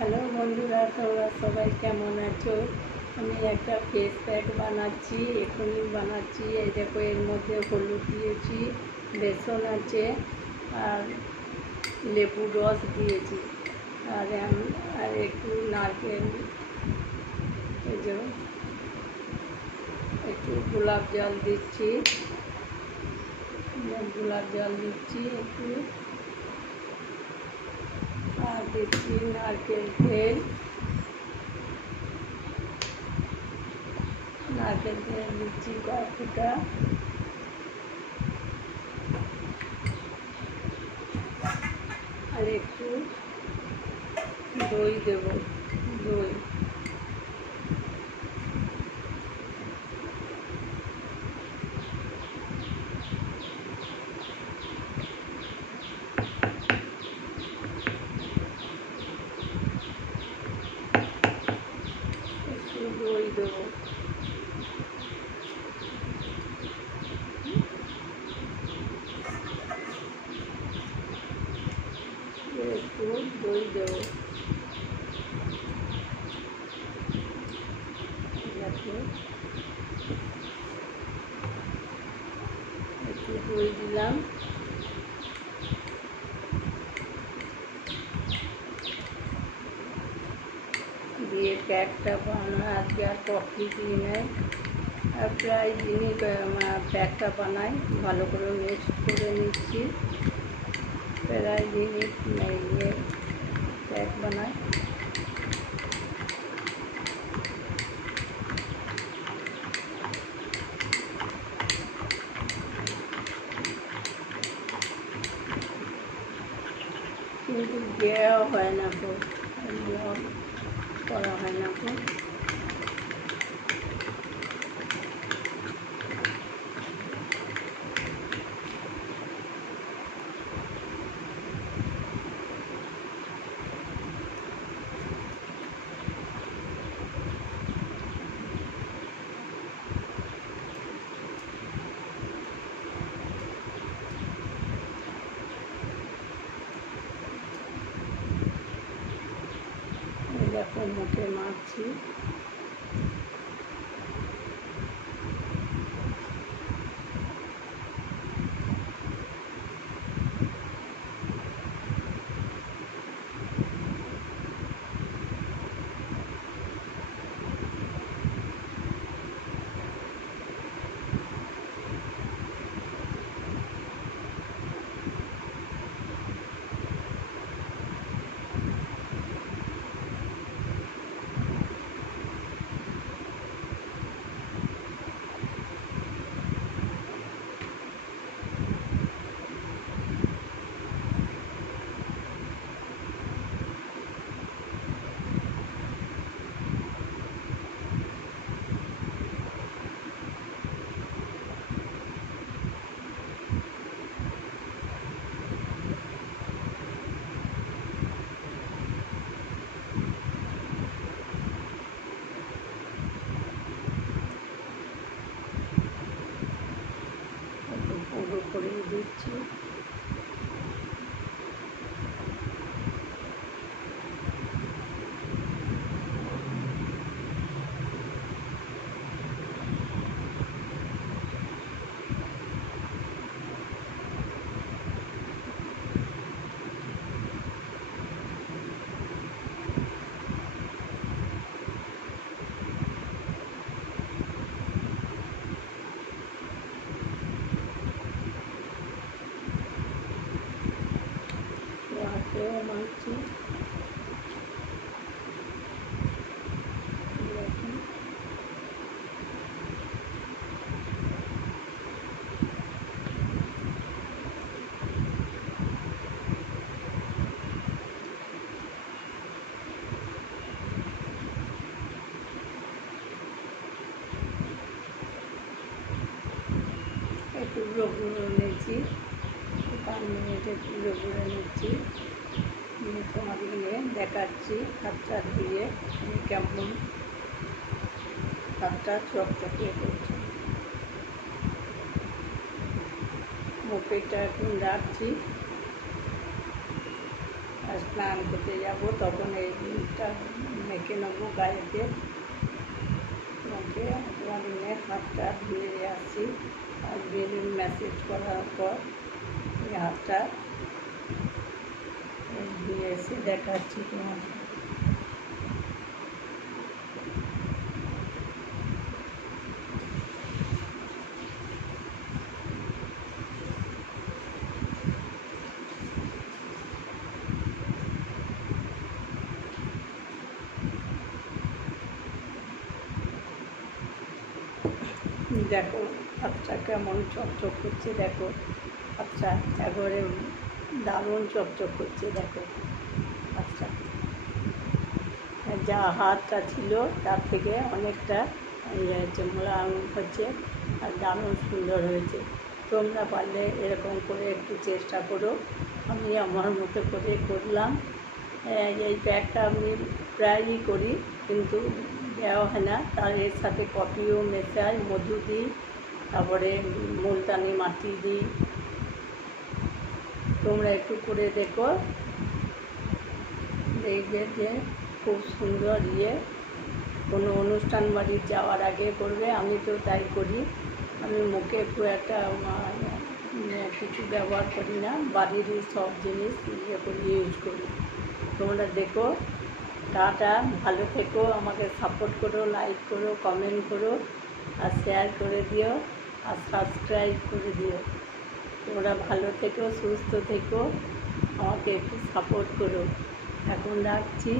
Hello বন্ধুরা, তোমরা সবাই কেমন আছো? আমি একটা ফেস প্যাক বানাচ্ছি, এখনই বানাচ্ছি। এই দেখো, এর মধ্যে হলুদ দিয়েছি, বেসন আছে, আর লেবুর রস দিয়েছি, আর একটু নারকেল, এই যে একটু গোলাপ জল দিচ্ছি, একটু, আর দিচ্ছি নারকেল তেল, দিচ্ছি কয়েক ফোঁটা, আর একটু দই দেব, দই। একটু দই দেবো, একটু দই দেবো, একটু দই দিলাম, দিয়ে প্যাকটা বানানো আজকে আর কফি দিই নাই, আর প্রায় দিনই প্যাকটা বানাই, ভালো করে মিক্স করে নিচ্ছি, প্রায় দিনই প্যাক বানাই। কিন্তু দেওয়া হয় না, দেওয়া করা হয় না। দেখো, মুখে মাখছি, পুরো করে দিচ্ছি। হাতেও মাখছি, একটু গুঁড়ো নিয়েছি, 5 মিনিটে গুঁড়ো নিচ্ছি, দিয়ে তোমাদেরকে দেখাচ্ছি হাতটা দিয়ে কেমন হাতটা চকচকে করছে। মুখেটা এখন রাখছি, আর স্নান করতে যাব, তখন এই জিনিসটা মেখে নেবো গায়েতে। মেখে একবারে হাতটা ধুয়ে আসি, আর বেলুন ম্যাসেজ করার পর এই হাতটা ধুয়ে এসে দেখাচ্ছি তোমাকে। দেখো হাতটা কেমন চকচক করছে, দেখো হাতটা একবারে দারুণ চকচক করছে। দেখো হাতটা যা হাতটা ছিল তার থেকে অনেকটা ইয়ে হচ্ছে, মোলায়েম হচ্ছে, আর দারুণ সুন্দর হয়েছে। তোমরা পারলে এরকম করে একটু চেষ্টা করো। আমি আমার মতো করে করলাম। এই প্যাকটা আমি প্রায়ই করি, কিন্তু দেওয়া হয় না। তার এর সাথে কফিও মেশাই, মধু দিই, তারপরে মুলতানি মাটি দিই। তোমরা একটু করে দেখো, দেখবে যে খুব সুন্দর কোনো অনুষ্ঠান বাড়ি যাওয়ার আগে করবে। আমি তো তাই করি। আমি মুখে খুব একটা কিছু ব্যবহার করি না, বাড়িরই সব জিনিস ইউজ করি। তোমরা দেখো। টাটা, ভালো থেকো, আমাকে সাপোর্ট করো, লাইক করো, কমেন্ট করো, আর শেয়ার করে দিও, আর সাবস্ক্রাইব করে দিও। তোমরা ভালো থেকো, সুস্থ থেকো, আমাকে একটু সাপোর্ট করো। এখন রাখছি।